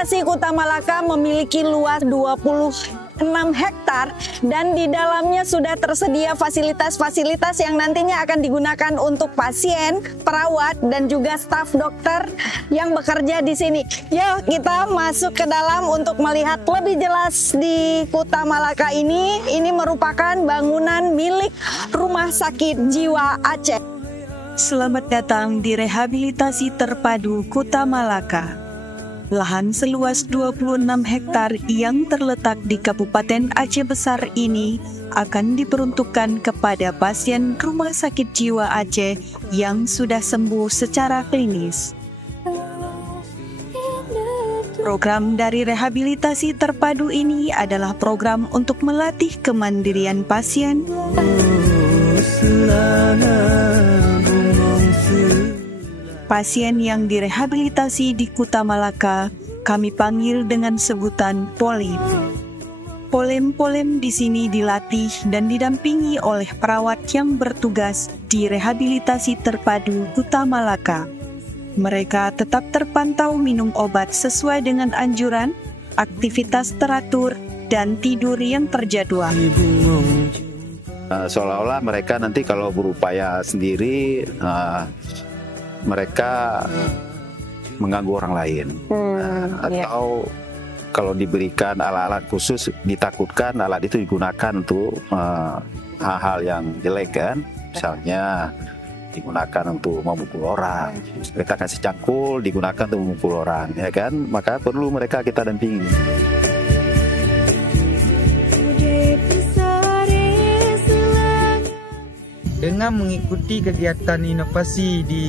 Rehabilitasi Kuta Malaka memiliki luas 26 hektar dan di dalamnya sudah tersedia fasilitas-fasilitas yang nantinya akan digunakan untuk pasien, perawat, dan juga staf dokter yang bekerja di sini. Yuk kita masuk ke dalam untuk melihat lebih jelas di Kuta Malaka ini. Ini merupakan bangunan milik Rumah Sakit Jiwa Aceh. Selamat datang di Rehabilitasi Terpadu Kuta Malaka. Lahan seluas 26 hektar yang terletak di Kabupaten Aceh Besar ini akan diperuntukkan kepada pasien Rumah Sakit Jiwa Aceh yang sudah sembuh secara klinis. Program dari rehabilitasi terpadu ini adalah program untuk melatih kemandirian pasien, pasien yang direhabilitasi di Kuta Malaka kami panggil dengan sebutan polem. Polem-polem di sini dilatih dan didampingi oleh perawat yang bertugas di rehabilitasi terpadu Kuta Malaka. Mereka tetap terpantau minum obat sesuai dengan anjuran, aktivitas teratur, dan tidur yang terjadwal. Seolah-olah mereka nanti kalau berupaya sendiri, mereka mengganggu orang lain, atau kalau diberikan alat-alat khusus ditakutkan alat itu digunakan untuk hal-hal yang jelek kan, misalnya digunakan untuk memukul orang, kita kasih cangkul digunakan untuk memukul orang, ya kan, maka perlu mereka kita dampingi. Dengan mengikuti kegiatan inovasi di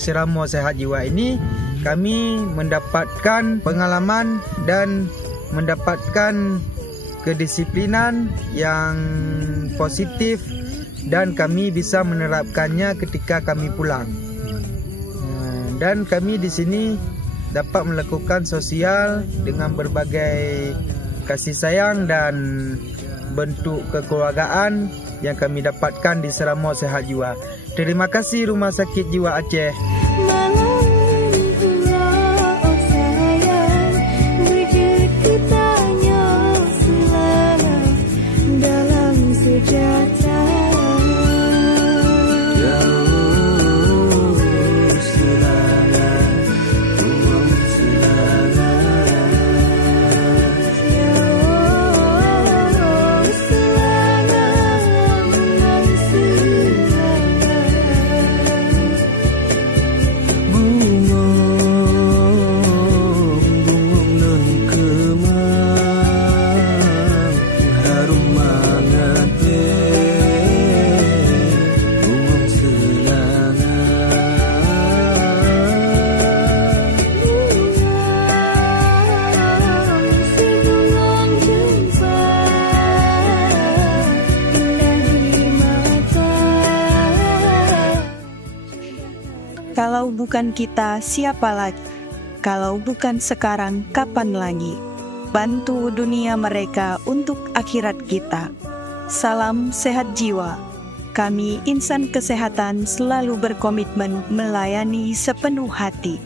Seramo Sehat Jiwa ini, kami mendapatkan pengalaman dan mendapatkan kedisiplinan yang positif dan kami bisa menerapkannya ketika kami pulang. Dan kami di sini dapat melakukan sosial dengan berbagai kasih sayang dan bentuk kekeluargaan yang kami dapatkan di Seramo Sehat Jiwa. Terima kasih Rumah Sakit Jiwa Aceh. Kalau bukan kita, siapa lagi? Kalau bukan sekarang, kapan lagi? Bantu dunia mereka untuk akhirat kita. Salam sehat jiwa. Kami insan kesehatan selalu berkomitmen melayani sepenuh hati.